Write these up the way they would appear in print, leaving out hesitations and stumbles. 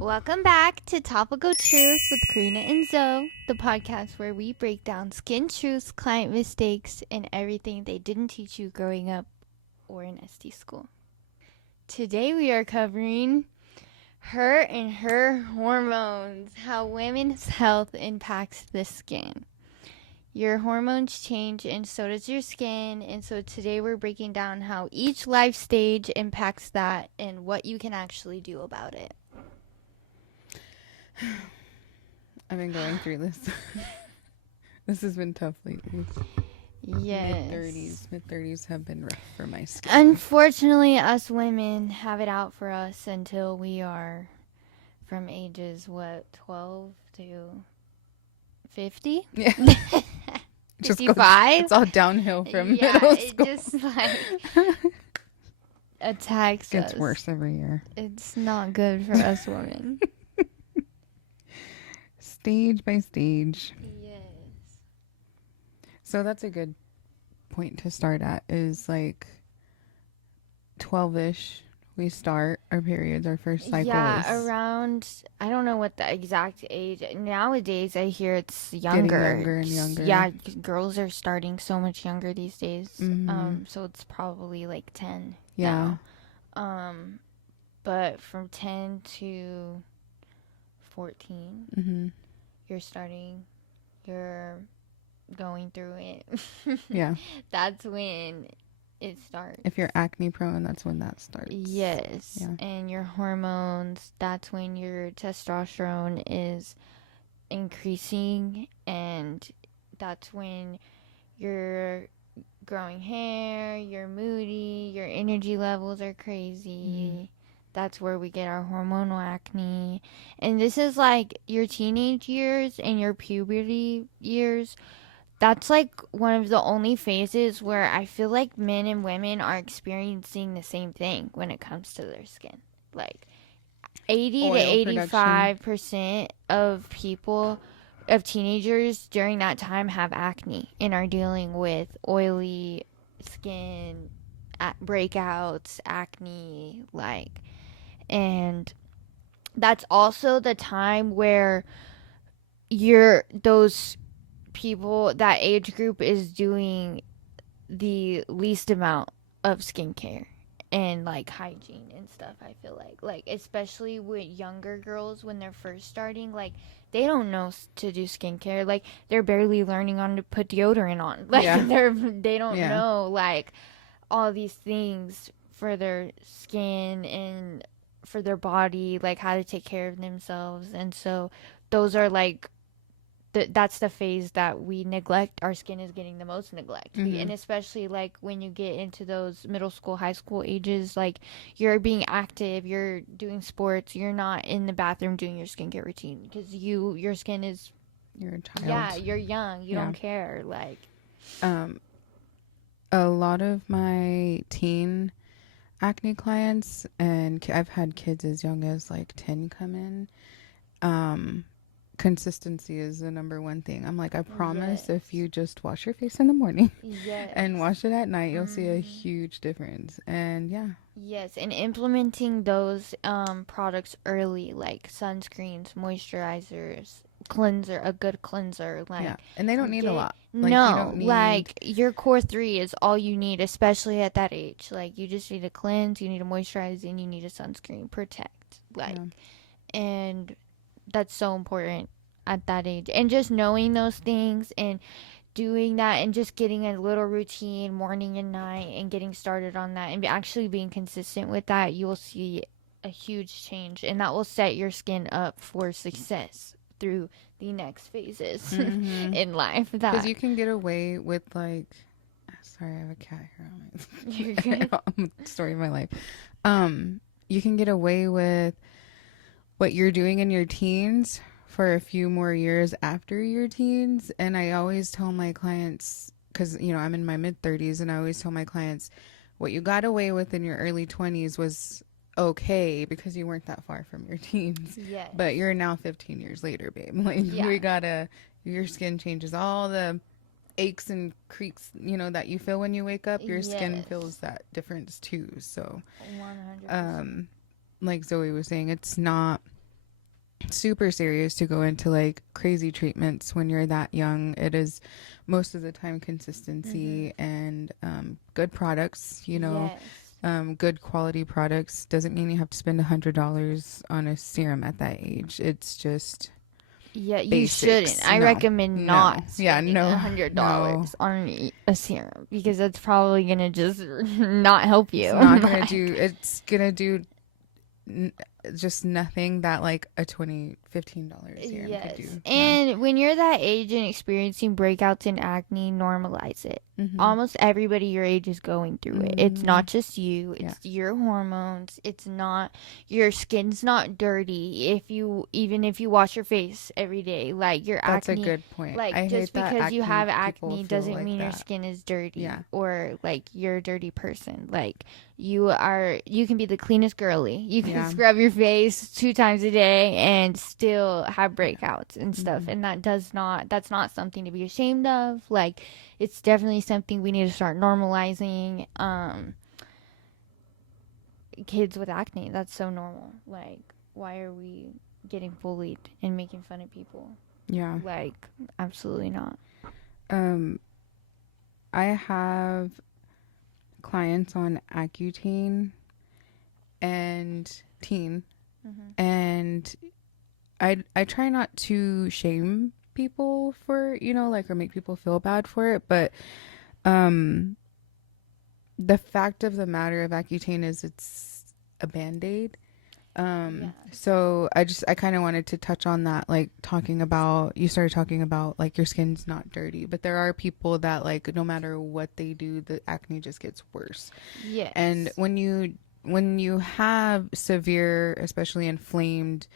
Welcome back to Topical Truths with Karina and Zoe, the podcast where we break down skin truths, client mistakes, and everything they didn't teach you growing up or in SD school. Today we are covering her and her hormones, how women's health impacts the skin. Your hormones change and so does your skin, and so today we're breaking down how each life stage impacts that and what you can actually do about it. I've been going through this. This has been tough lately. Yes. Mid-30s have been rough for my skin. Unfortunately, us women have it out for us until we are from ages, 12 to 50? Yeah. 55? It's all downhill from yeah, middle school. it just attacks us. Gets worse every year. It's not good for us women. Stage by stage. Yes. So that's a good point to start at, is 12-ish. We start our periods, our first cycle. Yeah, around, I don't know what the exact age. Nowadays, I hear it's younger. Getting younger and younger. Yeah, girls are starting so much younger these days. Mm-hmm. So it's probably 10 Yeah. now. But from 10 to 14, Mm-hmm. you're going through it. Yeah. That's when it starts. If you're acne prone, that's when that starts. Yes. Yeah. And your hormones, that's when your testosterone is increasing, and that's when you're growing hair, you're moody, your energy levels are crazy. Mm-hmm. That's where we get our hormonal acne. And this is your teenage years and your puberty years. That's one of the only phases where I feel like men and women are experiencing the same thing when it comes to their skin. 80 Oil to 85% of teenagers during that time have acne and are dealing with oily skin, breakouts, acne, and that's also the time where those people, that age group, is doing the least amount of skincare and hygiene and stuff. I feel like especially with younger girls when they're first starting, they don't know to do skincare. They're barely learning on to put deodorant on. They don't know all these things for their skin and for their body, how to take care of themselves. And so those are that's the phase that we neglect. Our skin is getting the most neglect. Mm-hmm. And especially when you get into those middle school, high school ages, you're being active, you're doing sports, you're not in the bathroom doing your skincare routine because your skin is, you're a child. Yeah, you're young, you don't care. A lot of my teen acne clients, and I've had kids as young as 10 come in. Consistency is the number one thing. I'm I promise, if you just wash your face in the morning and wash it at night, you'll see a huge difference. And yes, and implementing those products early, sunscreens, moisturizers, cleanser, a good cleanser, and they don't need a lot. No, you don't need... your core 3 is all you need, especially at that age. You just need to cleanse, you need to moisturize, and you need a sunscreen, protect, and that's so important at that age. And just knowing those things and doing that and just getting a little routine morning and night and getting started on that and actually being consistent with that, you will see a huge change, and that will set your skin up for success through the next phases in life. Because you can get away with sorry, I have a cat here on my story of my life. You can get away with what you're doing in your teens for a few more years after your teens. And I always tell my clients, because I'm in my mid-30s, and I always tell my clients, what you got away with in your early 20s was okay because you weren't that far from your teens. Yes. But you're now 15 years later, babe. Your skin changes. All the aches and creaks, that you feel when you wake up, your skin feels that difference too. So 100%. like Zoe was saying, it's not super serious to go into like crazy treatments when you're that young. It is most of the time Mm-hmm. consistency and good products, Yes. good quality products. Doesn't mean you have to spend $100 on a serum at that age. It's just Yeah, you shouldn't. basics. I No, recommend no, not yeah, spending a no, hundred no. dollars on a serum because that's probably gonna just not help you. It's not gonna do. Like, It's gonna do n- just nothing that like a $15 serum could yes. do. Yeah. And when you're that age and experiencing breakouts and acne, normalize it. Mhm. Almost everybody your age is going through it. It's not Mhm. just you, Yeah. it's your hormones. It's not your skin's not dirty if you even if you wash your face every day. Like your That's a acne, good point. like I just hate that because you acne have people acne feel doesn't like mean your that. skin is Yeah. dirty or like you're a dirty person. Like you can be the cleanest girly. You can Yeah. scrub your face 2 times a day and still have breakouts and stuff. Mhm. And that's not something to be ashamed of. Like it's definitely something we need to start normalizing. Kids with acne, that's so normal. Like why are we getting bullied and making fun of people? Yeah. Like absolutely not. Um I have clients on Accutane and Teen, Mm-hmm. and I try not to shame people for, like, or make people feel bad for it, but um the fact of the matter of Accutane is it's a band-aid. Yeah. So I kind of wanted to touch on that, like talking about, you started talking about like your skin's not dirty, but there are people that like no matter what they do, the acne just gets worse. And Yes. when you have severe, especially inflamed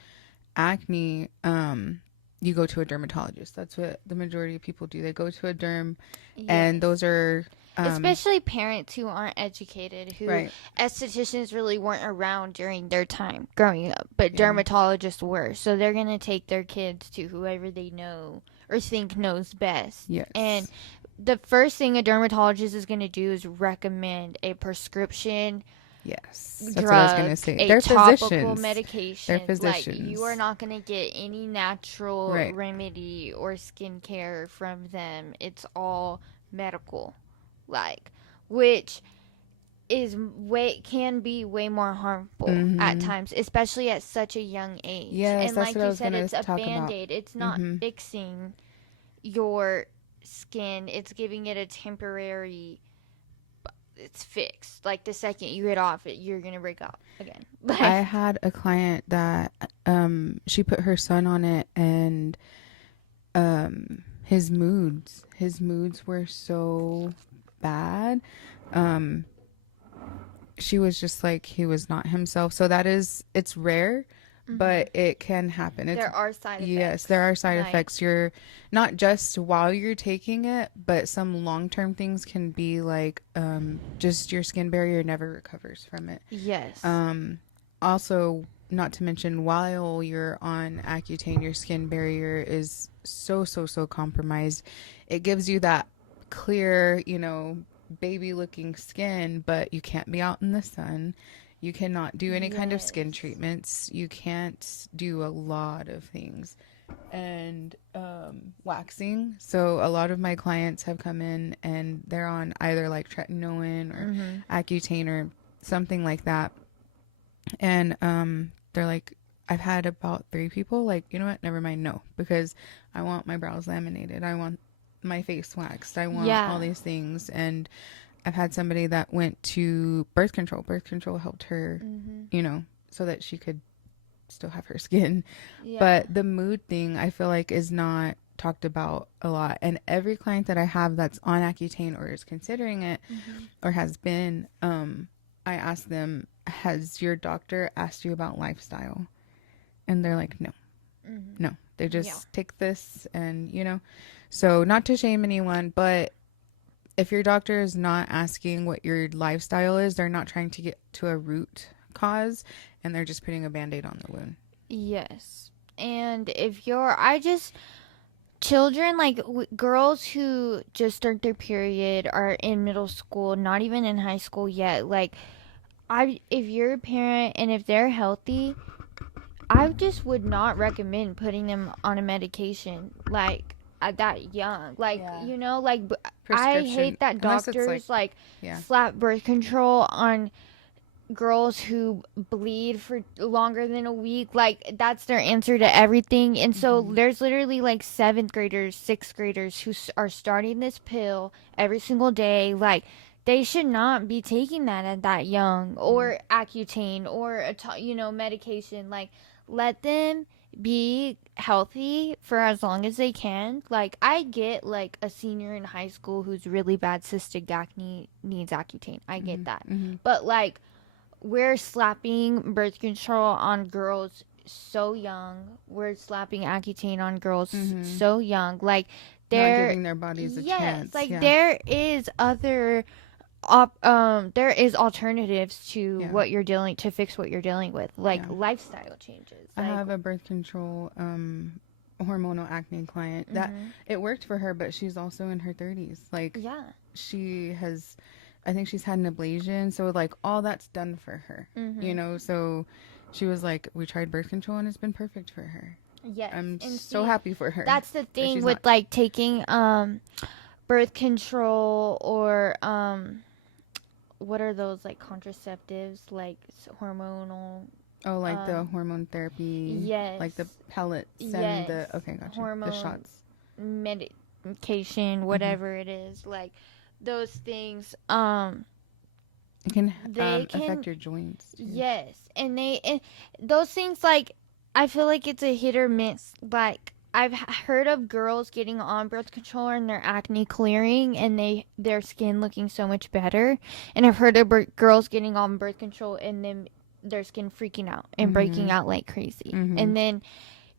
acne, you go to a dermatologist. That's what the majority of people do. They go to a derm, and Yes. those are Especially parents who aren't educated, who right. estheticians really weren't around during their time growing up, but Yeah. dermatologists were. So they're going to take their kids to whoever they know or think knows best. And Yes. the first thing a dermatologist is going to do is recommend a prescription Yes. That's what I was gonna drug, say. a They're topical physicians. They're medication. Like you are physicians. not going to get any natural Right. remedy or skincare from them. It's all medical. Like which is way can be way more harmful at Mm-hmm. times, especially at such a young age. Yes, And that's like what I you was said, gonna it's a talk about. band-aid. It's not Mm-hmm. fixing your skin. It's giving it a temporary it's fixed. Like the second you get off it, you're gonna break out again. I Like had a client that she put her son on it, and his moods were so bad. Um she was just like, he was not himself. So it's rare, mm-hmm. but it can happen. It's There are side Yes, there effects. are side Like effects. You're not just while you're taking it, but some long-term things can be like just your skin barrier never recovers from it. yes. Also, not to mention, while you're on Accutane, your skin barrier is so compromised. It gives you that clear, baby looking skin, but you can't be out in the sun. You cannot do any kind of skin Yes. treatments. You can't do a lot of things. And waxing. So a lot of my clients have come in and they're on either like tretinoin or Mm-hmm. Accutane or something like that, and they're like, I've had about 3 people like, you know what, never mind, no, because I want my brows laminated, I want my face waxed, I want all Yeah. these things. And I've had somebody that went to birth control helped her, Mm-hmm. so that she could still have her skin. Yeah. But the mood thing, I feel like, is not talked about a lot, and every client that I have that's on Accutane or is considering it Mm-hmm. or has been, I ask them, has your doctor asked you about lifestyle? And they're like, no, Mm-hmm. no. They Yeah. just take this and, So, not to shame anyone, but if your doctor is not asking what your lifestyle is, they're not trying to get to a root cause, and they're just putting a band aid on the wound. Yes. And if you're, I just, children, like girls who just start their period are in middle school, not even in high school yet, like, if you're a parent and if they're healthy, I just would not recommend putting them on a medication like at that young. Like, Yeah. you know, like I Prescription, hate that unless it's doctors like yeah. slap birth control on girls who bleed for longer than a week. Like, that's their answer to everything. And so there's literally like 7th graders, 6th graders who are starting this pill every single day. Like, they should not be taking that at that young, or Accutane, or medication. Like, let them be healthy for as long as they can. Like, I get like a senior in high school who's really bad cystic acne needs Accutane. I get that. But like, we're slapping birth control on girls so young. We're slapping Accutane on girls so young. Like, Not giving their bodies a chance. Like, yeah. there is other there is alternatives to what you're dealing to fix what you're dealing with, like lifestyle changes. I Like, have a birth control hormonal acne client that it worked for her, but she's also in her 30s. Like, she has, I think she's had an ablation, so like all that's done for her, you know. So she was like, we tried birth control and it's been perfect for her. yes, I'm and so happy for her. that's the thing she's with not- like taking birth control, or what are those, like, contraceptives, like hormonal, Oh, like the hormone therapy. yes, Like the pellets yes, and the, okay, gotcha. hormone The shots. medication, whatever it is, like those things, It can they can affect your joints too. yes, and those things, like, I feel like it's a hit or miss. Like, I've heard of girls getting on birth control and their acne clearing and their skin looking so much better, and I've heard of girls getting on birth control and then their skin freaking out and breaking out like crazy. And then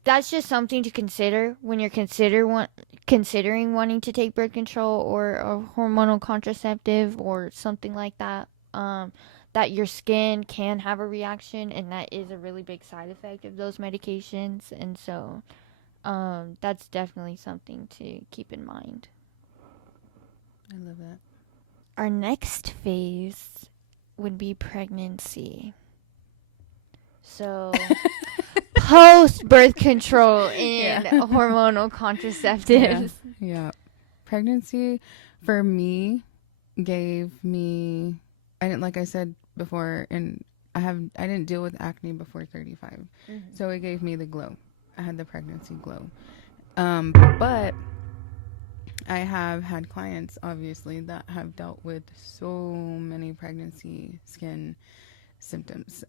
that's just something to consider when you're considering wanting to take birth control or a hormonal contraceptive or something like that. That your skin can have a reaction, and that is a really big side effect of those medications. And so that's definitely something to keep in mind. I love that. Our next phase would be pregnancy. So post birth control and hormonal contraceptives. Yeah. Pregnancy for me gave me, I didn't, like I said before, and I didn't deal with acne before 35. So it gave me the glow. I had the pregnancy glow. But I have had clients, obviously, that have dealt with so many pregnancy skin symptoms.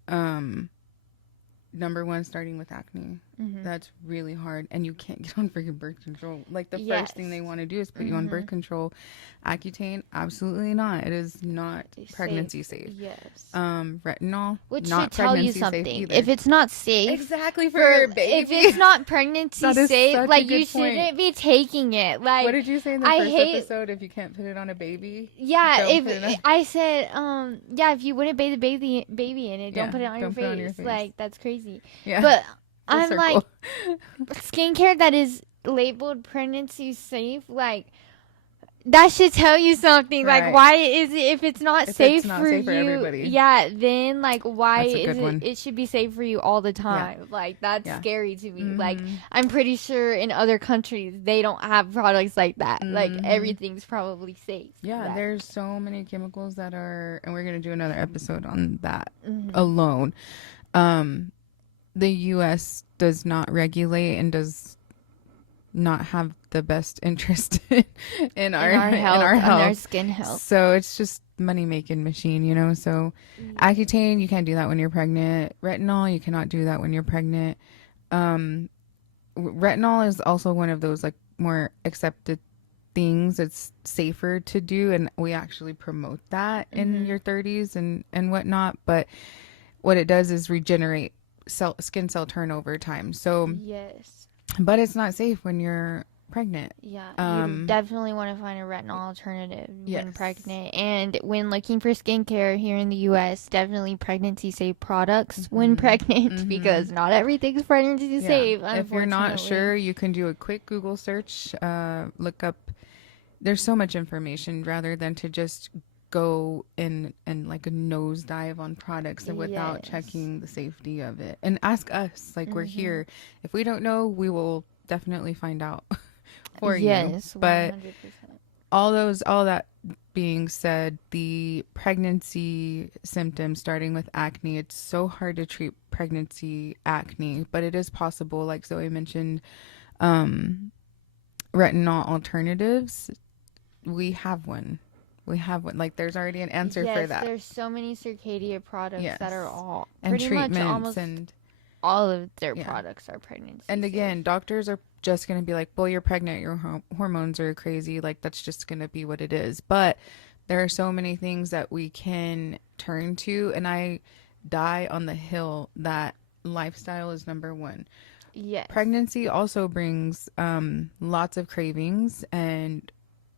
Number one, starting with acne. That's really hard, and you can't get on freaking birth control. Like, the first thing they want to do is put you on birth control. Accutane, absolutely not. It is not pregnancy safe. Yes. Retinol, which not should tell you pregnancy something. safe either. If it's not safe, exactly for your baby. if it's not pregnancy That is safe, such a like, good you point. shouldn't be taking it. Like, What did you say in the I first hate- episode? If you can't put it on a baby, yeah, don't put it on- I said, if you wouldn't bathe the baby in it, don't Yeah, put it on, don't put it on your face. face. Like, that's crazy. Yeah. But Full I'm circle. like, skincare that is labeled pregnancy safe, like, that should tell you something. Right. Like, why is it, if it's not If safe it's not for safe for you, everybody. yeah, then, like, why That's a is good one. it should be safe for you all the time? Like, that's Yeah. scary to me. Like, I'm pretty sure in other countries they don't have products like that. Like, everything's probably safe. Yeah, Like, there's so many chemicals that are, and we're going to do another episode on that alone. The U.S. does not regulate and does not have the best interest in our health, in our and health. our skin health. So it's just money making machine, you know. So Accutane, you can't do that when you're pregnant. Retinol, you cannot do that when you're pregnant. Retinol is also one of those, like, more accepted things. It's safer to do, and we actually promote that in your 30s and whatnot. But what it does is regenerate skin cell turnover time. So, yes. but it's not safe when you're pregnant. Yeah, you definitely want to find a retinol alternative when Yes. pregnant. And when looking for skincare here in the U.S., definitely pregnancy safe products when pregnant, because not everything's pregnancy safe. If you're not unfortunately. sure, you can do a quick Google search, look up. There's so much information rather than to just go in and like a nosedive on products and without Yes. checking the safety of it. And ask us, like we're Mm-hmm. here. If we don't know, we will definitely find out for you. Yes, But 100%. all that being said, the pregnancy symptoms starting with acne, it's so hard to treat pregnancy acne, but it is possible. Like Zoe mentioned, um, retinol alternatives. We have one. We have one. Like there's already an answer for Yes, that. there's so many Circadia products that are Yes. all And pretty much treatments almost and all of their yeah. products are pregnancy And safe. again, doctors are just going to be like, well, you're pregnant, your hormones are crazy. Like, that's just going to be what it is. But there are so many things that we can turn to. And I die on the hill that lifestyle is number one. Yes. Pregnancy also brings lots of cravings and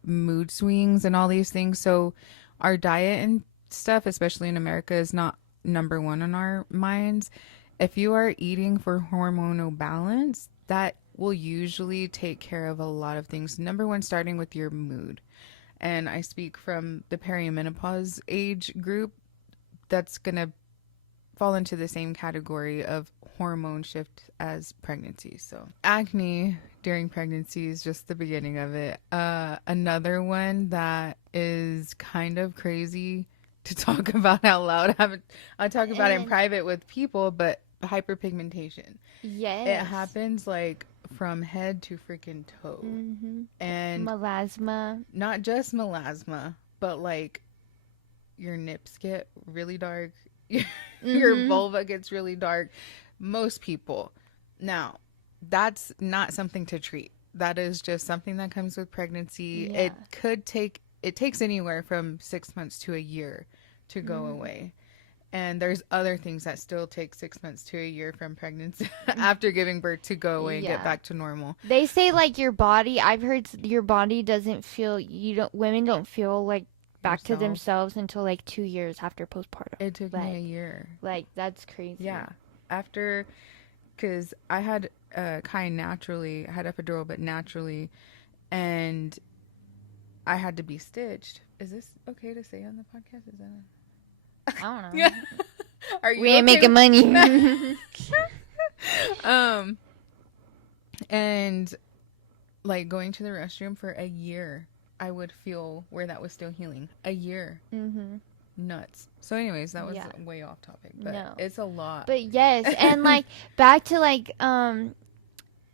mood swings and all these things. So, our diet and stuff, especially in America, is not number one on our minds. If you are eating for hormonal balance, that will usually take care of a lot of things. Number one, starting with your mood. And I speak from the perimenopause age group, that's going to fall into the same category of hormone shift as pregnancy. So, acne during pregnancy is just the beginning of it. Another one that is kind of crazy to talk about out loud. I talk about it in And private with people, but hyperpigmentation. It yes. happens like from head to freaking toe. Mm-hmm. And Melasma. not just melasma, but like your nips get really dark, your Mm-hmm. vulva gets really dark. Most people. Now, that's not something to treat. That is just something that comes with pregnancy. Yeah. It takes anywhere from 6 months to a year to go Mm-hmm. away. And there's other things that still take 6 months to a year from pregnancy after giving birth to go away and get Yeah. back to normal. They say like your body, I've heard your body doesn't feel, you don't, women don't feel like back to Yourself. themselves until like 2 years after postpartum. It took me a Like, year. that's crazy. Yeah. After, because I had kind naturally, I had epidural, but naturally, and I had to be stitched. Is this okay to say on the podcast? Is that I don't know. yeah? Are We you ain't okay making with- money. um, and like going to the restroom for a year, I would feel where that was still healing. A year. Mm-hmm. Nuts. So, anyways, that was Yeah. way off topic, but No. it's a lot. But yes, and like back to like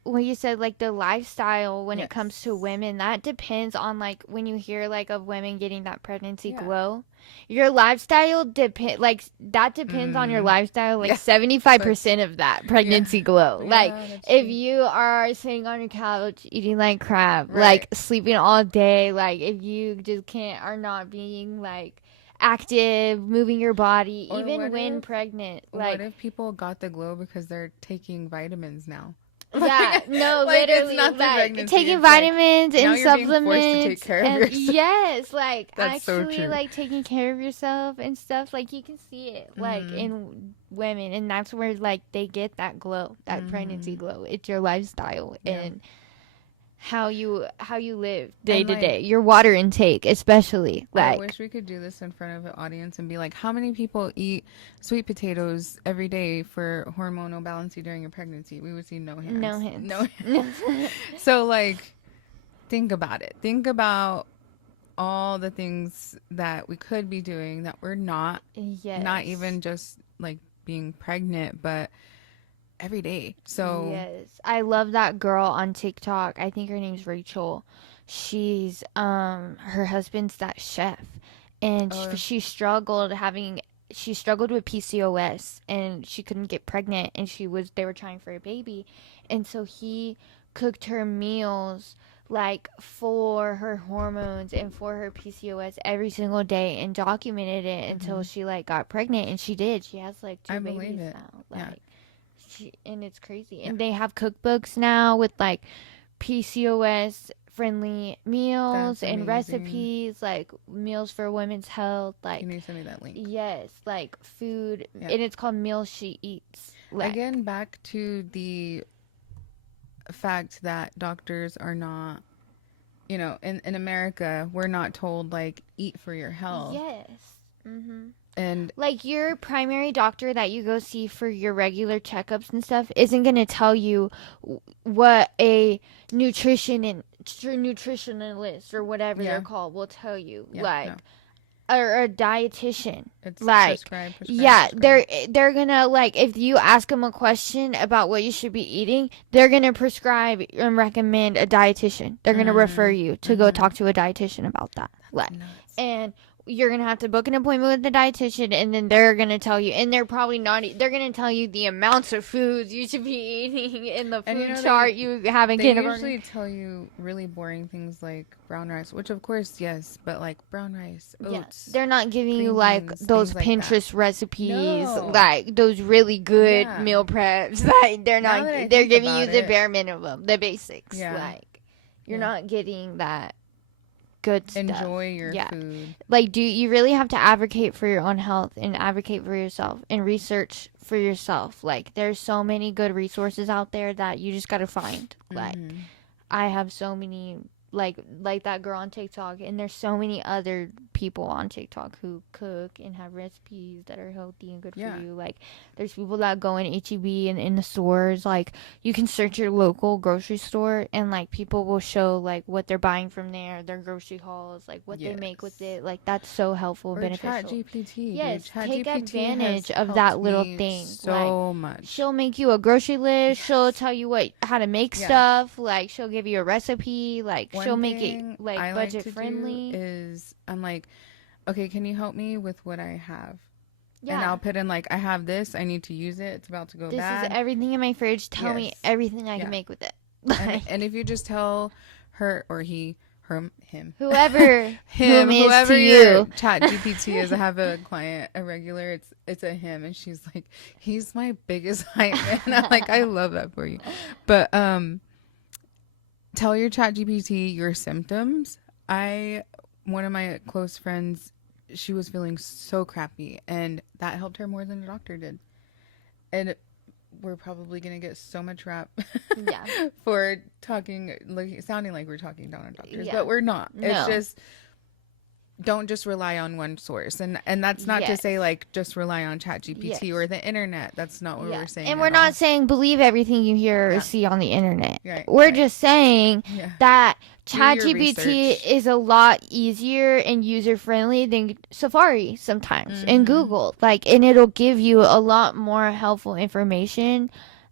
what you said, like the lifestyle when it comes to Yes. women, that depends on like when you hear like of women getting that pregnancy Yeah. glow, your lifestyle depend like that depends on your Mm. lifestyle, like Yeah. 75% of that pregnancy glow. Yeah, Like that's if true. you are sitting on your couch eating like crap, Right. like sleeping all day, like if you just can't are not being like active, moving your body, Or even what when if pregnant, what like if people got the glow because they're taking vitamins now? yeah, no, Like it's literally, not the like pregnancy. taking It's like vitamins now and you're being forced to take supplements, care of and yourself. yes, like That's so actually, true. like taking care of yourself and stuff. Like you can see it, like Mhm. in women, and that's where like they get that glow, that pregnancy Mhm. glow. It's your lifestyle Yeah. and how you live day And to day. like Your water intake, especially, I like wish we could do this in front of an audience and be like, how many people eat sweet potatoes every day for hormonal balancing during your pregnancy? We would see no hands. no hints. No hands. So like think about it. Think about all the things that we could be doing that we're not. Yes. Not even just like being pregnant, but every day. So yes, I love that girl on TikTok. I think her name's Rachel. She's her husband's that chef, and uh, she struggled with PCOS, and she couldn't get pregnant, and they were trying for a baby, and so he cooked her meals like for her hormones and for her PCOS every single day and documented it until she like got pregnant, and she did. She has like two I believe babies it. now. Yeah. Like and it's crazy. Yeah. And they have cookbooks now with like PCOS friendly meals That's and amazing. recipes, like meals for women's health, like Can you send me that link? yes, like food, Yeah. and it's called Meals She Eats. Like, Again, back to the fact that doctors are not you know, in America, we're not told like eat for your health. Yes. Mm-hmm. And Like your primary doctor that you go see for your regular checkups and stuff isn't going to tell you what a nutritionalist or whatever they're yeah, called will tell you. yeah, no. Or a dietitian. It's Like, prescribed, prescribed, yeah, prescribed. they're gonna, like, if you ask them a question about what you should be eating, they're gonna prescribe and recommend a dietitian. They're gonna refer Mm, you to go mm-hmm. talk to a dietitian about that. That's Like, nuts. and you're gonna have to book an appointment with the dietitian, and then they're gonna tell you, and they're probably not. They're gonna tell you the amounts of foods you should be eating in the And you food know, chart you have in they kindergarten. usually tell you really boring things like brown rice, which of course, yes, but like brown rice, Yeah, oats, they're not giving you green like beans, those things like that. Pinterest recipes, No. like those really good Yeah. meal preps. Like they're Now not. that I They're think giving you about the it, bare minimum, the basics. yeah. Like you're Yeah. not getting that good stuff. Enjoy your Yeah. food. Like, do you really have to advocate for your own health and advocate for yourself and research for yourself? Like, there's so many good resources out there that you just gotta find. Like, Mm-hmm. I have so many, like that girl on TikTok, and there's so many other people on TikTok who cook and have recipes that are healthy and good Yeah. for you. Like, there's people that go in HEB and in the stores. Like, you can search your local grocery store, and like people will show like what they're buying from there, their grocery hauls, like what they make with Yes. it. Like, that's so helpful and Or Chat beneficial. GPT. Yes, Dude. Chat take GPT advantage has of that helped little me thing. so Like, much. she'll make you a grocery list. Yes. She'll tell you how to make Yeah. stuff. Like, she'll give you a recipe. Like, One she'll make it thing like I like budget to friendly. do is I'm like, okay, can you help me with what I have? Yeah. And I'll put in like, I have this. I need to use it. It's about to go This bad. is everything in my fridge. Tell me Yes. everything I Yeah. can make with it. And if you just tell her or he, her, him, Whoever him, whom is whoever to your you. Chat GPT is. I have a client, a regular. It's a him, and she's like, he's my biggest hype man. I'm like, I love that for you. But tell your Chat GPT your symptoms. One of my close friends, she was feeling so crappy, and that helped her more than the doctor did. And we're probably gonna get so much rap Yeah. for talking, like sounding like we're talking down on doctors, Yeah. but we're not. No. It's just don't just rely on one source, and that's not to Yes. say like just rely on Chat GPT Yes. or the internet. That's not what Yeah. we're saying. And at we're not all. saying believe everything you hear or Yeah. see on the internet. Right, We're right. just saying Yeah. that Do your ChatGPT research. is a lot easier and user friendly than Safari sometimes and Mhm. Google. Like, and it'll give you a lot more helpful information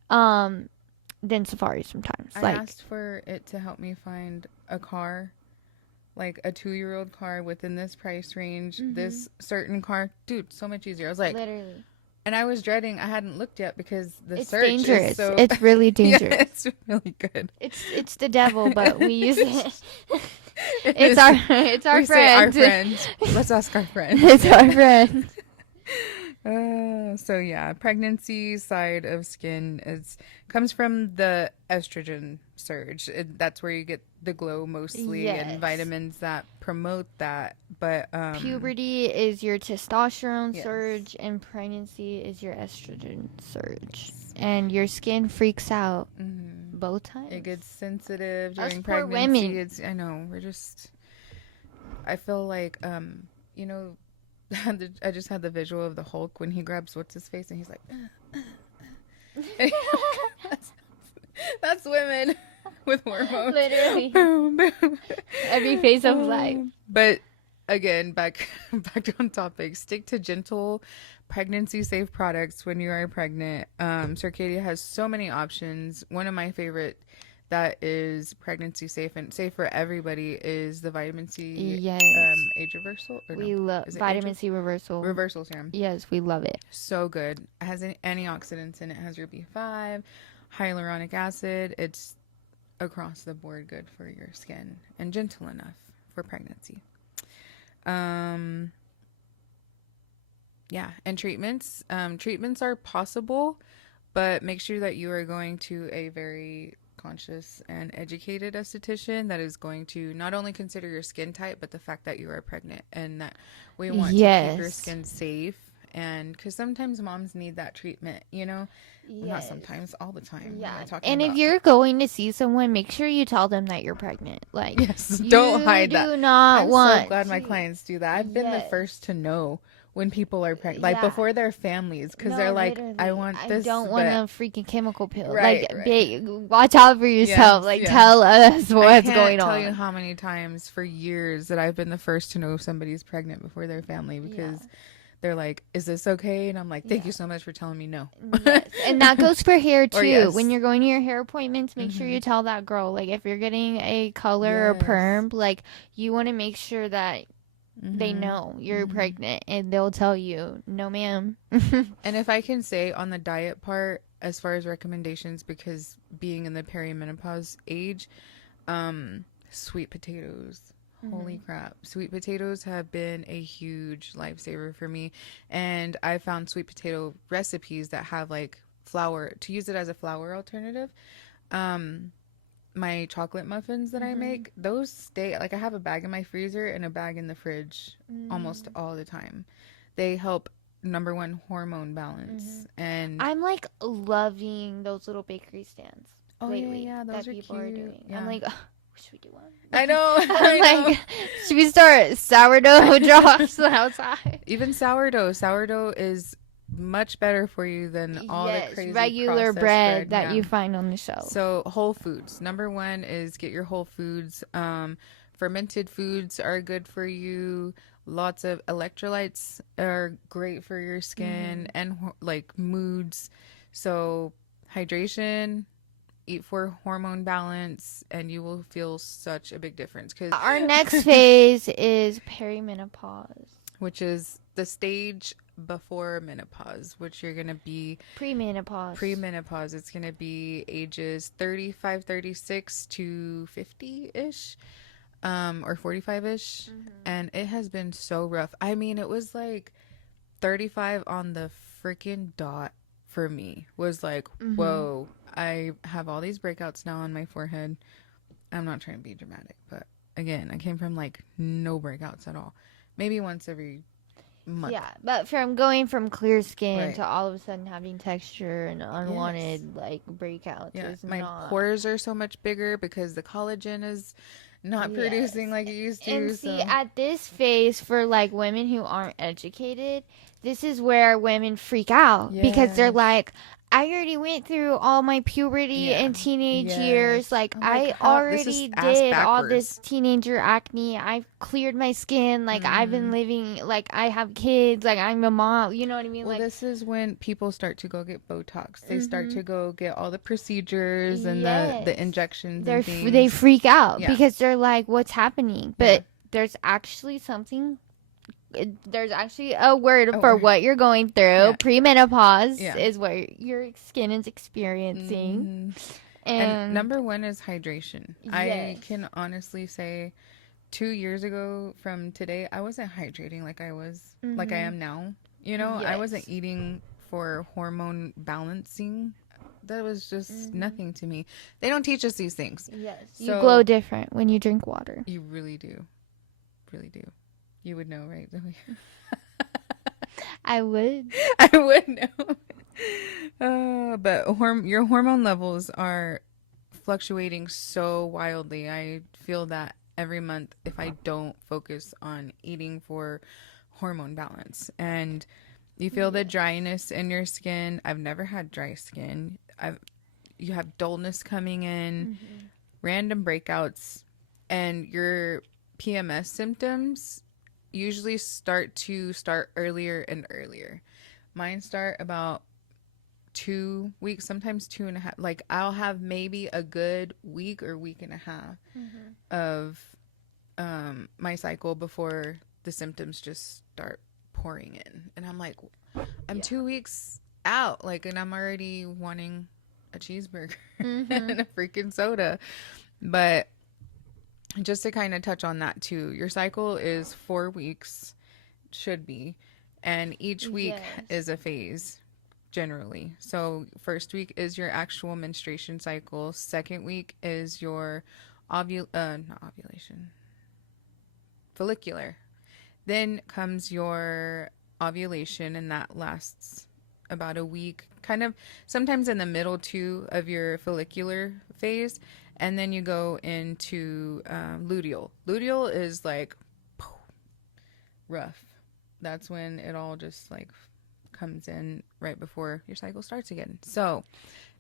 than Safari sometimes. I Like, asked for it to help me find a car, like a 2-year-old car within this price range, this certain car. Dude, so much easier. I was like, literally. and I was dreading. I hadn't looked yet because the It's search dangerous. is so. It's really Yeah, dangerous. it's really good. It's the devil, but we use it. It It's is- our we say our friend. friend. Let's ask our friend. It's our friend. So yeah, pregnancy side of skin comes from the estrogen surge. That's where you get the glow mostly, Yes. and vitamins that promote that. But Puberty is your testosterone Yes. surge, and pregnancy is your estrogen surge. And your skin freaks out both times. it gets sensitive Us during poor pregnancy. women. I know I feel like you know. I just had the visual of the Hulk when he grabs what's his face and he's like, that's women with hormones. Literally. Boom, boom. Every phase of life. But again, back on topic. Stick to gentle, pregnancy safe products when you are pregnant. Circadia has so many options. One of my favorite that is pregnancy safe and safe for everybody is the vitamin C Yes. age reversal. Or We no, love is it vitamin age C reversal. reversal serum. Yes, we love it. So good. It has antioxidants in it. It has your B5, hyaluronic acid. It's across the board good for your skin and gentle enough for pregnancy. Yeah, and treatments. Treatments are possible, but make sure that you are going to a very conscious and educated esthetician that is going to not only consider your skin type, but the fact that you are pregnant and that we want to keep your Yes. skin safe. And because sometimes moms need that treatment, you know, Well, not Yes. sometimes, all the time. What am Yeah. I talking And if about? you're going to see someone, make sure you tell them that you're pregnant. Like, Yes, don't you hide that. do not I'm so want glad my to. clients do that. I've been the Yes. first to know when people are pregnant, like Yeah. before their families, because No, they're like, I literally. want I this, don't want a but freaking chemical pill. Like, right, right. watch out for yourself. Yes, Like, yes. tell us I what's can't going tell you on. how many times for years that I've been the first to know if somebody's pregnant before their family Yeah. because they're like, is this okay? And I'm like, thank Yeah. you so much for telling me no. Yes. And that goes for hair Or too. When yes. you're going to your hair appointments, make sure Mm-hmm. you tell that girl. Like, if you're getting a color or Yes. perm, like, you want to make sure that they Mm-hmm. know you're Mm-hmm. pregnant and they'll tell you, no, ma'am. And if I can say on the diet part, as far as recommendations, because being in the perimenopause age, sweet potatoes. Holy crap. Sweet potatoes have been a huge lifesaver for me. And I found sweet potato recipes that have like flour to use it as a flour alternative. Um, my chocolate muffins that I make, those stay like I have a bag in my freezer and a bag in the fridge almost all the time. They help number one hormone balance and I'm like loving those little bakery stands oh lately yeah, those that are people are cute. doing. I'm Yeah. like, should we do one? I know. I'm I know. like, should we start sourdough drops outside? Even sourdough. Sourdough is much better for you than all the Yes, crazy regular processed bread bread. that Yeah. you find on the shelf. So whole foods. Number one is get your whole foods. Fermented foods are good for you. Lots of electrolytes are great for your skin and like moods. So hydration, eat for hormone balance, and you will feel such a big difference. Because Our next phase is perimenopause. which is the stage before menopause, which you're going to be Premenopause. premenopause. It's going to be ages 35, 36 to 50-ish, or 45-ish. And it has been so rough. I mean, it was like 35 on the freaking dot for me. Was like, whoa, I have all these breakouts now on my forehead. I'm not trying to be dramatic, but again, I came from like no breakouts at all. Maybe once every month. Yeah, but from going from clear skin Right. to all of a sudden having texture and unwanted like breakouts Yeah, is my not. pores are so much bigger because the collagen is not producing like it used to. And see, So at this phase for like women who aren't educated, this is where women freak out because they're Yes. like, I already went through all my puberty Yeah. and teenage Yes. years. Like, I'm like, I how- this is already ass did all this backwards. teenager acne. I've cleared my skin. Like, I've been living, like, I have kids. Like, I'm a mom. You know what I mean? Well, Like, this is when people start to go get Botox. They start to go get all the procedures and Yes. the injections they're and things. they freak out Yeah. because they're like, what's happening? But Yeah. there's actually something. There's actually a word A for word. what you're going through. Yeah. Premenopause Yeah. is what your skin is experiencing. And number one is hydration. I Yes. can honestly say 2 years ago from today, I wasn't hydrating like I was, like I am now. You know, I wasn't Yes. eating for hormone balancing. That was just nothing to me. They don't teach us these things. Yes, you So- glow different when you drink water. You really do. Really do. You would know, right, Zoe? I would. I would know. But your hormone levels are fluctuating so wildly. I feel that every month if I don't focus on eating for hormone balance. And you feel the dryness in your skin. I've never had dry skin. You have dullness coming in, random breakouts, and your PMS symptoms usually start earlier and earlier. Mine start about 2 weeks, sometimes 2.5. Like I'll have maybe a good week or week and a half of my cycle before the symptoms just start pouring in, and I'm like, I'm 2 weeks out, like, and I'm already wanting a cheeseburger and a freaking soda. But just to kind of touch on that too, your cycle is 4 weeks, should be, and each week is a phase generally. So first week is your actual menstruation cycle. Second week is your not ovulation, follicular. Then comes your ovulation, and that lasts about a week, kind of sometimes in the middle too of your follicular phase. And then you go into luteal. Luteal is like rough. That's when it all just like comes in right before your cycle starts again. So,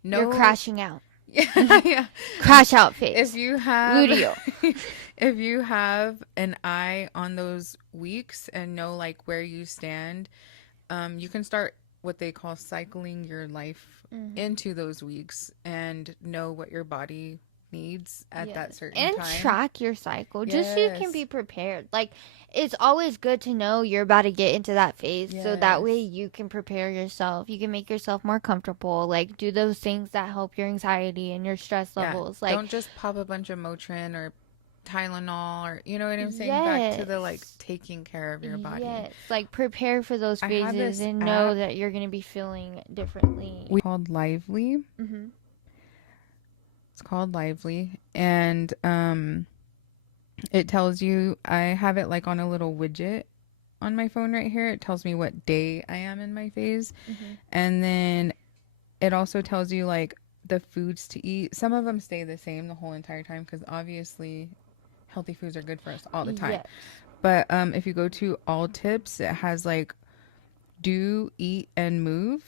no, You're crashing out. Yeah. Crash out phase. If you have luteal. if you have an eye on those weeks and know like where you stand, you can start what they call cycling your life into those weeks and know what your body needs at that certain time. And track your cycle. Just so you can be prepared. Like, it's always good to know you're about to get into that phase. So that way you can prepare yourself. You can make yourself more comfortable. Like, do those things that help your anxiety and your stress levels. Like, don't just pop a bunch of Motrin or Tylenol or, you know what I'm saying? Back to the like taking care of your body. Yes, like prepare for those phases and know that you're going to be feeling differently. We called Lively. It's called Lively, and it tells you, I have it like on a little widget on my phone right here. It tells me what day I am in my phase, and then it also tells you like the foods to eat. Some of them stay the same the whole entire time because obviously healthy foods are good for us all the time. Yes. But if you go to all tips, it has like do, eat, and move,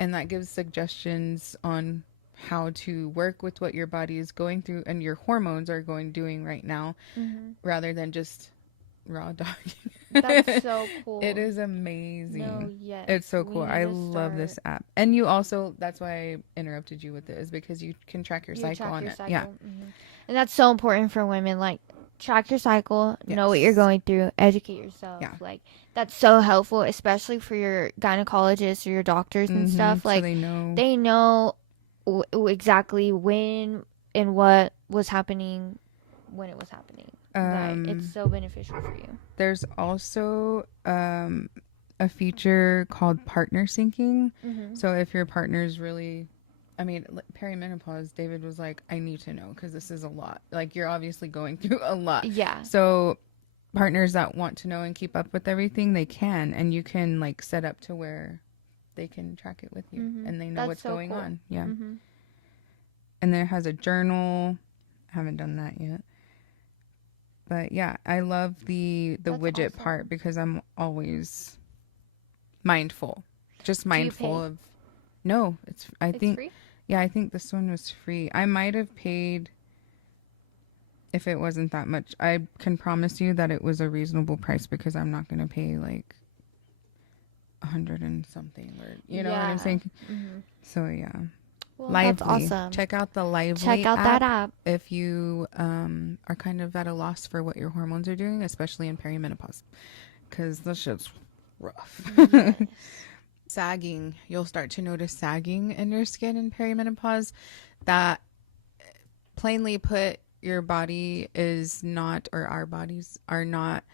and that gives suggestions on how to work with what your body is going through and your hormones are doing right now, rather than just raw dogging. That's so cool. It is amazing. No, yes. It's so cool. I love this app. And you also, that's why I interrupted you with it, is because you can track your cycle on it. Yeah. And that's so important for women. Like, track your cycle, know what you're going through, educate yourself. Yeah. Like, that's so helpful, especially for your gynecologists or your doctors and stuff. Like, so they know exactly when and what was happening when it was happening. It's so beneficial for you. There's also a feature called partner syncing. So if your partner's really, I mean, perimenopause, David was like, I need to know because this is a lot. Like, you're obviously going through a lot. Yeah. So partners that want to know and keep up with everything, they can. And you can like set up to where they can track it with you and they know what's going on. Yeah. And there has a journal. I haven't done that yet. But yeah, I love the widget part because I'm always mindful. Just mindful of. No, it's free? Yeah, I think this one was free. I might have paid if it wasn't that much. I can promise you that it was a reasonable price because I'm not going to pay like 100 and something, or you know what I'm saying? So yeah. Well, Lively. That's awesome. Check out the Lively that app if you are kind of at a loss for what your hormones are doing, especially in perimenopause, because this shit's rough. Yes. Sagging, you'll start to notice sagging in your skin in perimenopause. That, plainly put, your body is not, or our bodies are not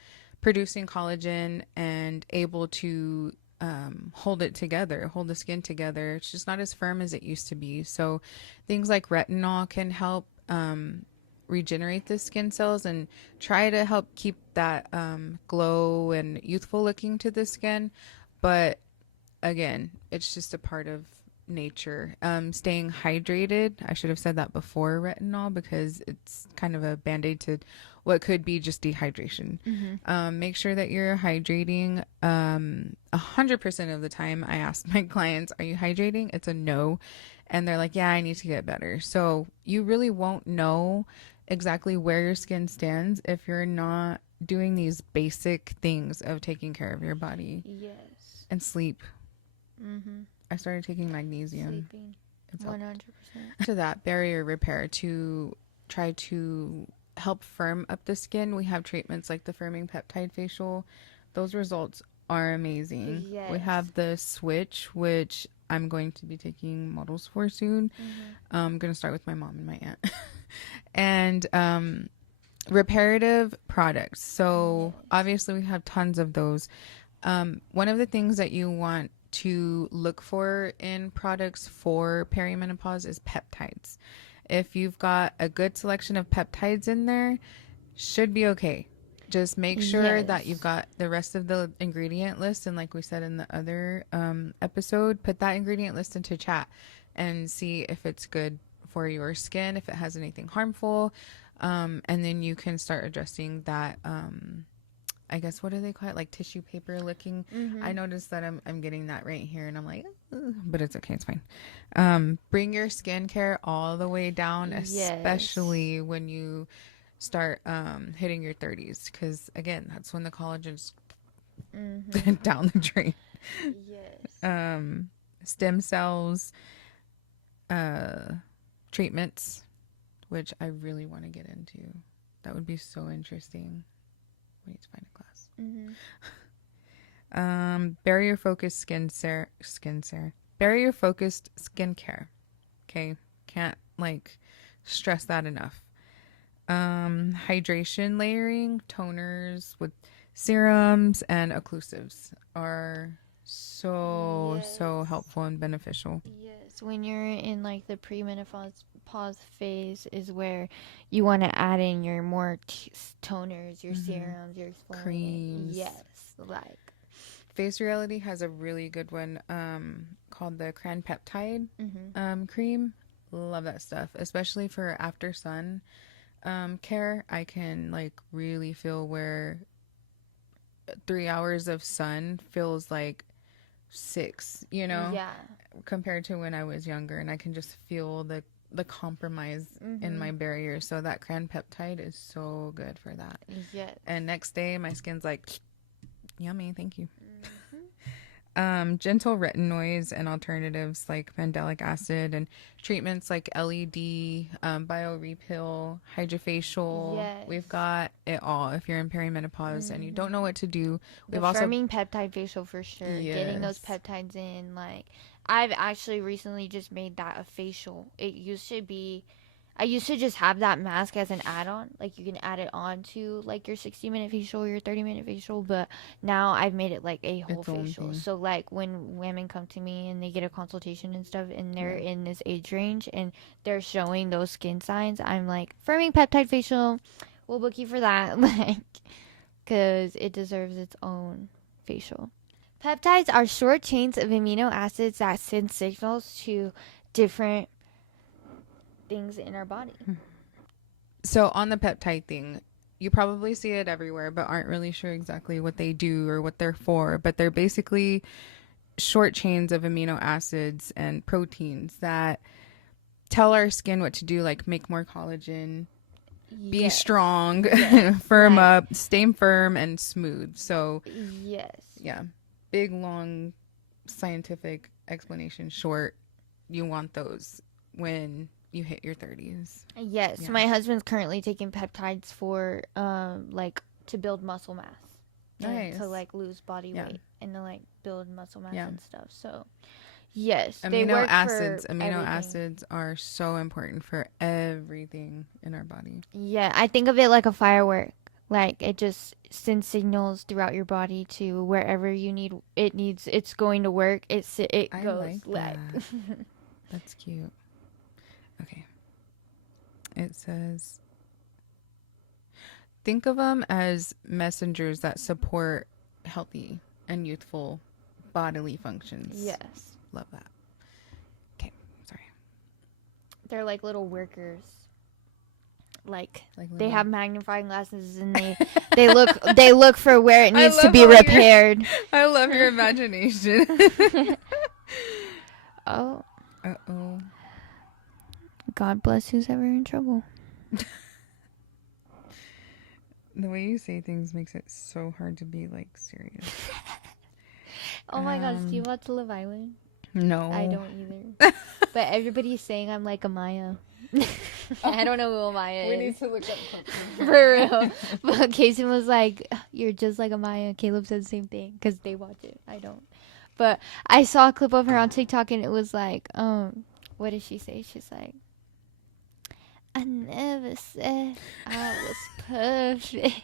producing collagen and able to hold it together, hold the skin together. It's just not as firm as it used to be. So things like retinol can help regenerate the skin cells and try to help keep that glow and youthful looking to the skin. But again, it's just a part of nature. Staying hydrated, I should have said that before retinol because it's kind of a band-aid to what could be just dehydration. Make sure that you're hydrating. 100% of the time I ask my clients, are you hydrating? It's a no. And they're like, yeah, I need to get better. So you really won't know exactly where your skin stands if you're not doing these basic things of taking care of your body. Yes. And sleep. I started taking magnesium. Sleeping. 100%. To that, barrier repair, to try to help firm up the skin. We have treatments like the firming peptide facial. Those results are amazing. Yes. We have the switch, which I'm going to be taking models for soon. I'm going to start with my mom and my aunt. And reparative products. So obviously we have tons of those. One of the things that you want to look for in products for perimenopause is peptides. If you've got a good selection of peptides in there, should be okay. just make sure that you've got the rest of the ingredient list. And like we said in the other episode, put that ingredient list into chat and see if it's good for your skin, if it has anything harmful. And then you can start adjusting that. I guess, what do they call it? Like tissue paper looking. I noticed that I'm getting that right here, and I'm like, ugh, but it's okay. It's fine. Bring your skincare all the way down, especially when you start hitting your 30s, because again, that's when the collagen's down the drain. Stem cells, treatments, which I really want to get into. That would be so interesting. We need to find a class. Barrier focused barrier focused skincare. Okay, can't like stress that enough. Hydration layering, toners with serums and occlusives are so helpful and beneficial. Yes, when you're in like the premenopause phase is where you want to add in your more toners, your serums, your creams. Yes, like Face Reality has a really good one called the Cran Peptide cream. Love that stuff, especially for after sun care. I can like really feel where 3 hours of sun feels like 6, you know, compared to when I was younger, and I can just feel the compromise in my barrier. So that Cran Peptide is so good for that. Yes. And next day my skin's like, yummy, thank you. Gentle retinoids and alternatives like mandelic acid, and treatments like LED, BioRepill, hydrofacial. Yes. We've got it all. If you're in perimenopause and you don't know what to do, we've the also firming peptide facial for sure. Yes. Getting those peptides in, like I've actually recently just made that a facial. It used to be, I used to just have that mask as an add-on. Like you can add it on to like your 60-minute facial, your 30-minute facial, but now I've made it like a whole facial. So like when women come to me and they get a consultation and stuff and they're in this age range and they're showing those skin signs, I'm like, firming peptide facial, we'll book you for that. Like, because it deserves its own facial. Peptides are short chains of amino acids that send signals to different things in our body. So on the peptide thing, you probably see it everywhere, but aren't really sure exactly what they do or what they're for. But they're basically short chains of amino acids and proteins that tell our skin what to do, like make more collagen, be strong, firm up, stay firm and smooth. So yeah, big, long, scientific explanation short, you want those when you hit your 30s. Yes, my husband's currently taking peptides for like to build muscle mass. Nice. To like lose body weight and to like build muscle mass and stuff. So yes, they amino work acids for amino everything. acids are so important for everything in our body. Yeah, I think of it like a firework. Like it just sends signals throughout your body to wherever you need it's going to work. It I goes like that. That's cute. Okay. It says, think of them as messengers that support healthy and youthful bodily functions. Yes. Love that. Okay. Sorry. They're like little workers. Like little... they have magnifying glasses and they look for where it needs to be repaired. I love your imagination. Oh. Uh-oh. God bless who's ever in trouble. The way you say things makes it so hard to be like serious. Oh my gosh, do you watch Love Island? No. I don't either. But everybody's saying I'm like Amaya. I don't know who Amaya is. We need to look up For real. But Casey was like, you're just like Amaya. Caleb said the same thing because they watch it. I don't. But I saw a clip of her on TikTok and it was like, what did she say? She's like, I never said I was perfect.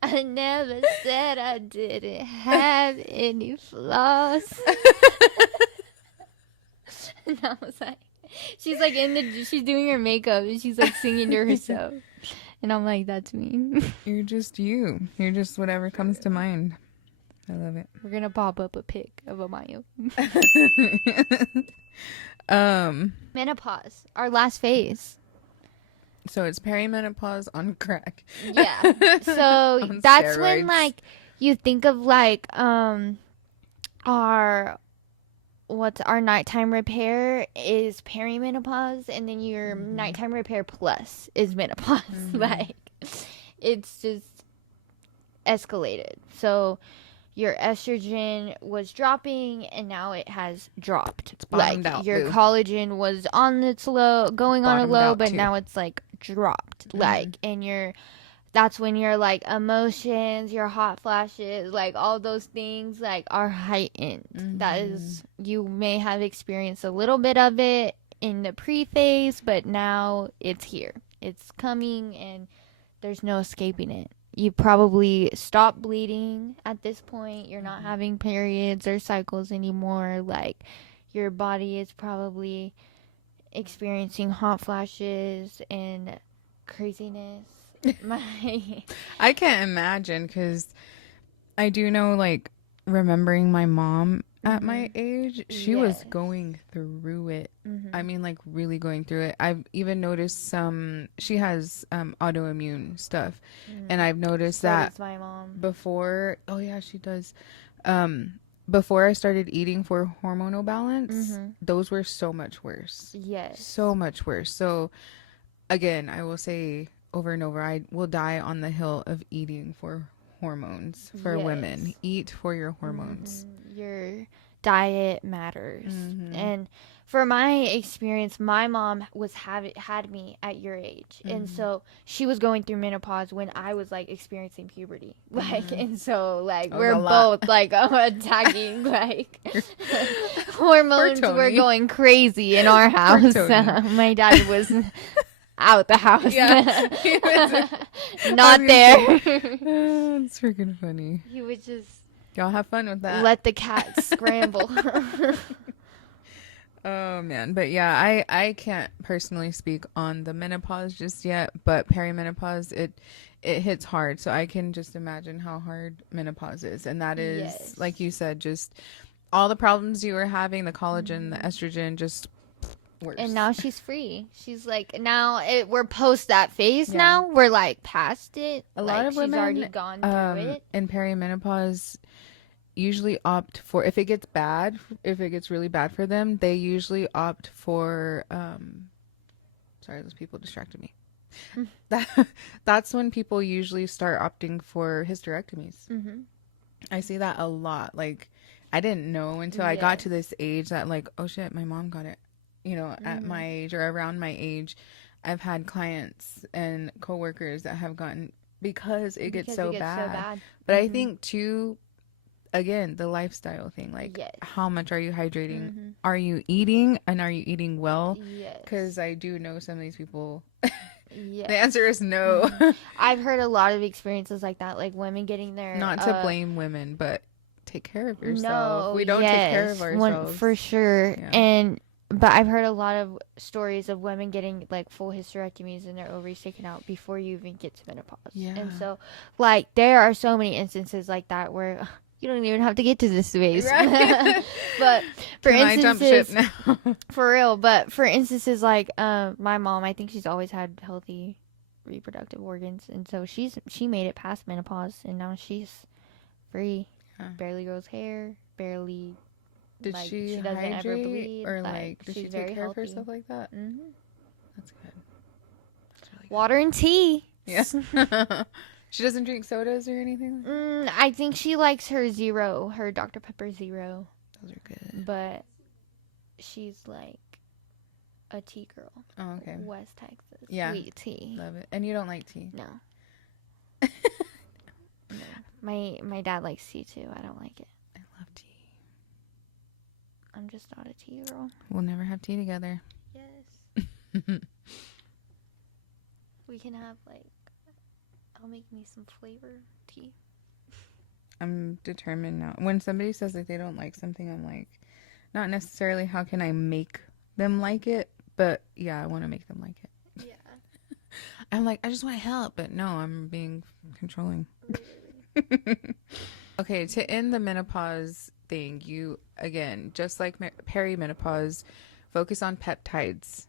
I never said I didn't have any flaws. And I was like, she's like she's doing her makeup and she's like singing to herself. And I'm like, that's me. You're just you. You're just whatever comes to mind. I love it. We're gonna pop up a pic of a Mayo. Menopause, our last phase. So it's perimenopause on crack. Yeah. So On that's steroids. when like you think of like our nighttime repair is perimenopause, and then your nighttime repair plus is menopause. Like it's just escalated. So your estrogen was dropping and now it has dropped. It's bottomed like out, your boo. collagen was on its low, going on a Bottomed low, out, but too. now it's like dropped. Like, and that's when your like emotions, your hot flashes, like all those things like are heightened. That is, you may have experienced a little bit of it in the pre-phase, but now it's here. It's coming and there's no escaping it. You probably stop bleeding at this point. You're not having periods or cycles anymore. Like, your body is probably experiencing hot flashes and craziness. I can't imagine, because I do know, like, remembering my mom at my age, she was going through it. I mean, like, really going through it. I've even noticed she has autoimmune stuff, and I've noticed So that does my mom. before. Oh yeah, she does. Before I started eating for hormonal balance, those were so much worse. Yes. So much worse. So again, I will say over and over, I will die on the hill of eating for hormones for women. Eat for your hormones. Your diet matters. And for my experience, my mom had me at your age, and so she was going through menopause when I was like experiencing puberty. Like, and so like we're both like attacking like hormones were going crazy in our house. My dad was out the house. Yeah. Not there. It's freaking funny. He would just y'all have fun with that. let the cat scramble. Oh man, but yeah, I can't personally speak on the menopause just yet, but perimenopause, it hits hard, so I can just imagine how hard menopause is, and that is like you said, just all the problems you were having, the collagen, the estrogen, just worse. And now she's free. She's like, now we're post that phase. Now we're like past it. A lot of women she's already gone through it. in perimenopause usually opt for, if it gets really bad for them, they usually opt for sorry, those people distracted me. That's when people usually start opting for hysterectomies. I see that a lot. Like, I didn't know until I got to this age that, like, oh shit, my mom got it, at my age or around my age. I've had clients and coworkers that have gotten, because it gets so bad. But I think too, again, the lifestyle thing, like how much are you hydrating? Are you eating, and are you eating well? Because I do know some of these people, the answer is no. I've heard a lot of experiences like that, like women getting their not to blame women, but take care of yourself. We don't take care of ourselves. For sure. But I've heard a lot of stories of women getting like full hysterectomies and their ovaries taken out before you even get to menopause. And so like there are so many instances like that where you don't even have to get to this phase. Right. But for instances, I jump ship now? For real. But for instances like my mom, I think she's always had healthy reproductive organs, and so she made it past menopause, and now she's free. Barely grows hair, barely. Did like, she doesn't hydrate ever bleed, or like did she take care of healthy. herself like that? That's good. That's really good. Water and tea. Yes. She doesn't drink sodas or anything? I think she likes her zero, her Dr. Pepper Zero. Those are good. But she's like a tea girl. Oh, okay. West Texas. Yeah. Sweet tea. Love it. And you don't like tea? No. No. My dad likes tea too. I don't like it. I love tea. I'm just not a tea girl. We'll never have tea together. Yes. We can have like, I'll make me some flavor tea. I'm determined now. When somebody says like they don't like something, I'm like, not necessarily how can I make them like it, but yeah, I want to make them like it. Yeah. I'm like, I just want to help, but no, I'm being controlling. Okay, to end the menopause thing, you again, just like perimenopause, focus on peptides,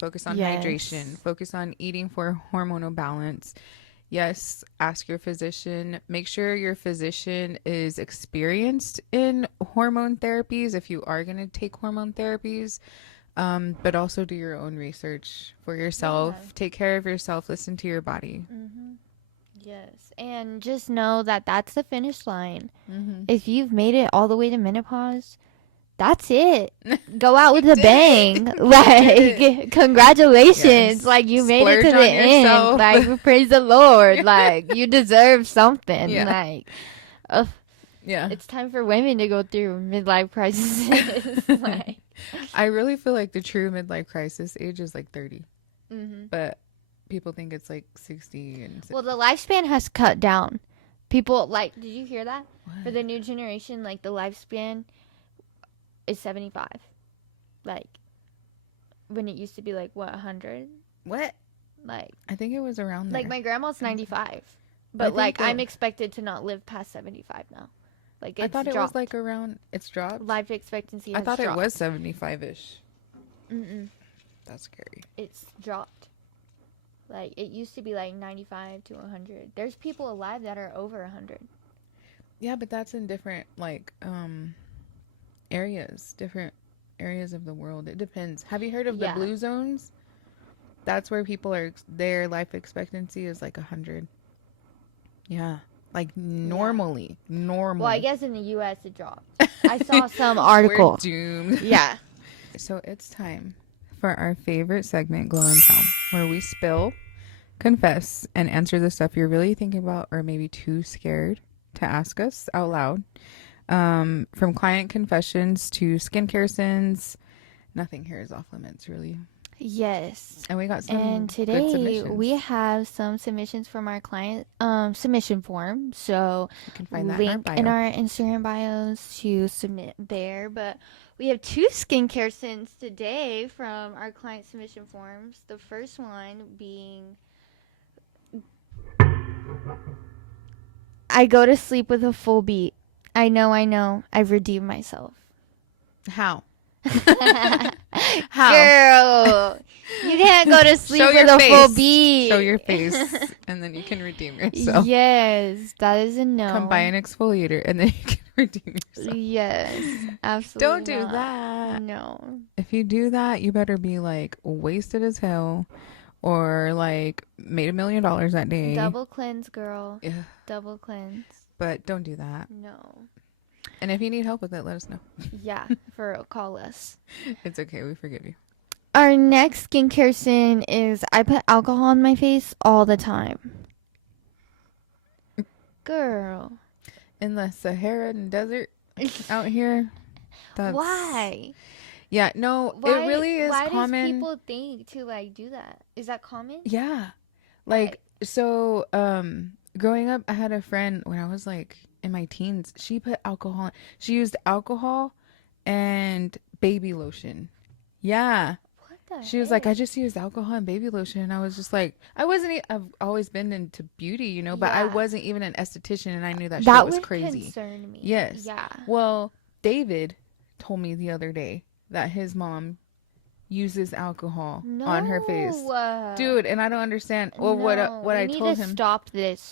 focus on hydration, Yes. focus on eating for hormonal balance. Yes, ask your physician. Make sure your physician is experienced in hormone therapies if you are going to take hormone therapies. But also do your own research for Yeah. yourself. Take care of yourself. Listen to your body. Mm-hmm. Yes. And just know that that's the finish line. Mm-hmm. If you've made it all the way to menopause, that's it. Go out You with a did bang. it. You did it. Like, congratulations. Yes. Like, you made it to Splurge the on end. yourself. Like, praise the Lord. Like, you deserve something. Yeah. Like, ugh, Yeah. it's time for women to go through midlife crises. Like, I really feel like the true midlife crisis age is like 30, mm-hmm. but people think it's like 60 and Well, the lifespan has cut down. People, like, did you hear that? what? For the new generation, like, the lifespan is 75. Like, when it used to be, like, what, 100? What? Like, I think it was around there. like my grandma's 95. I But, think like, that- I'm expected to not live past 75 now. Like, it's I thought it dropped. was like around, it's dropped. Life expectancy has I thought dropped. it was 75-ish. Mm-mm. That's scary. It's dropped. Like, it used to be, like, 95 to 100. There's people alive that are over 100. Yeah, but that's in different, like, areas, different areas of the world. It depends. Have you heard of the Yeah. blue zones? That's where people are, their life expectancy is like 100. Yeah. Like normally. Normal. Well, I guess in the U.S. it dropped. I saw some article. We're doomed. Yeah. So it's time for our favorite segment, Glow and Tell, where we spill, confess, and answer the stuff you're really thinking about or maybe too scared to ask us out loud. From client confessions to skincare sins, nothing here is off limits, really. Yes. And we got some And good today submissions. we have some submissions from our client submission form. So You can find that link in our bio. Instagram bios to submit there. But we have 2 skincare sins today from our client submission forms. The first one being, I go to sleep with a full beat. I know. I've redeemed myself. How? Girl, you can't go to sleep Show with your a full face. beat. Show your face, and then you can redeem yourself. Yes, that is a no. Come buy an exfoliator, and then you can redeem yourself. Yes, absolutely. Don't do not. that. No. If you do that, you better be like wasted as hell, or like made $1 million that day. Double cleanse, girl. Yeah. Double cleanse. But don't do that. No. And if you need help with it, let us know. Yeah, for real, call us. It's okay. We forgive you. Our next skincare sin is I put alcohol on my face all the time. Girl. In the Saharan desert out here. That's... Why? Yeah, no, Why? it really is why common. does people think to like do that? Is that common? Yeah. Like, so, growing up, I had a friend when I was like in my teens. She put alcohol, she used alcohol and baby lotion. Yeah. What the She was like, heck? I just used alcohol and baby lotion. And I was just like, I wasn't, I've always been into beauty, you know, but I Yeah. wasn't even an esthetician and I knew that That shit was would crazy. concern me. Yes. Yeah. Well, David told me the other day that his mom uses alcohol on her face. Dude, and I don't understand. Well, what we I need told to him. stop this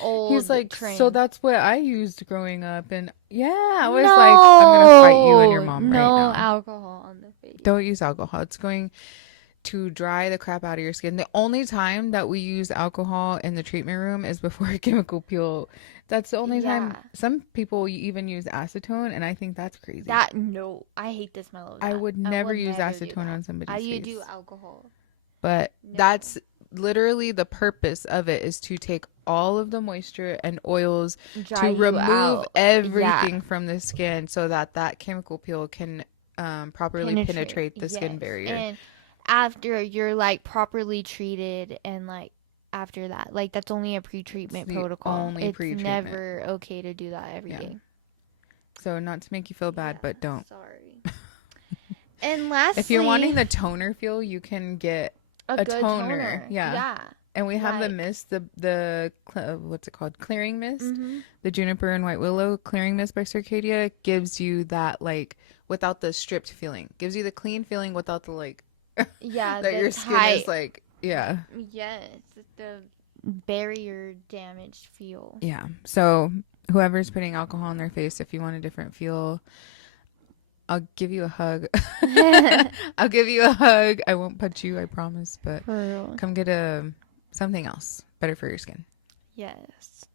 old He's like, trend. so that's what I used growing up, and yeah, I was like, I'm gonna fight you and your mom right No now. alcohol on the face. Don't use alcohol. It's going to dry the crap out of your skin. The only time that we use alcohol in the treatment room is before a chemical peel. That's the only time. Yeah. Some people even use acetone, and I think that's crazy. No, I hate the smell of that. I would never would use never do acetone that. on somebody's I face. do alcohol. But No. that's literally the purpose of it, is to take all of the moisture and oils Dry to you remove out. everything from the skin so that that chemical peel can properly penetrate the skin Yes. barrier. And after you're like properly treated and like after that, like that's only a pre-treatment It's the protocol. only It's pre-treatment. never okay to do that every day. So not to make you feel bad, Yeah, but don't. Sorry. And lastly, If you're wanting the toner feel, you can get a good toner. Yeah. Yeah. And we have the Like, mist, what's it called? Clearing mist. mhm. The juniper and white willow clearing mist by Circadia gives you that like without the stripped feeling. Gives you the clean feeling without the like Yeah, that the your skin tight. is like, yeah. Yes, the barrier damaged feel. Yeah. So whoever's putting alcohol in their face, if you want a different feel, I'll give you a hug. I'll give you a hug. I won't punch you, I promise, but For real. come get something else better for your skin. Yes.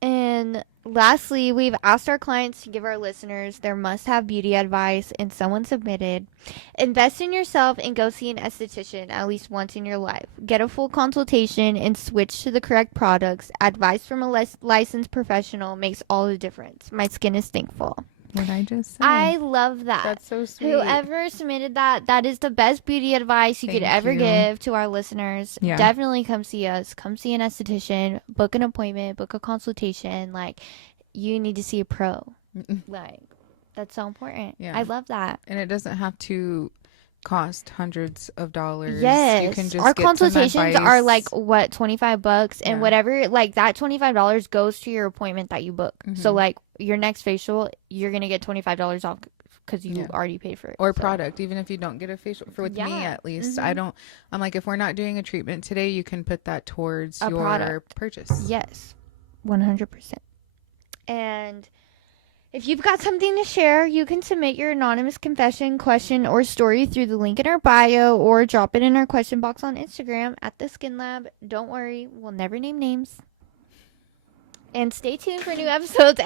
And lastly, we've asked our clients to give our listeners their must-have beauty advice, and someone submitted: invest in yourself and go see an esthetician at least once in your life. Get a full consultation and switch to the correct products. Advice from a licensed professional makes all the difference. My skin is thankful. What I just said. I love that. That's so sweet. Whoever submitted that is the best beauty advice you could Thank ever you. give to our listeners. Yeah. Definitely come see us. Come see an esthetician. Book an appointment. Book a consultation. Like, you need to see a pro. Like, that's so important. Yeah. I love that. And it doesn't have to cost hundreds of dollars. Yes. You can just our get some consultations advice. are like, what, $25? And Yeah. whatever, like, that $25 goes to your appointment that you book. Mhm. So, like, your next facial, you're going to get $25 off because you Yeah. already paid for it. Or So, product, even if you don't get a facial. For with me, Yeah. at least, Mhm. I'm like, if we're not doing a treatment today, you can put that towards A your product. purchase. Yes, 100%. And if you've got something to share, you can submit your anonymous confession, question, or story through the link in our bio, or drop it in our question box on Instagram at the Skin Lab. Don't worry, we'll never name names. And stay tuned for new episodes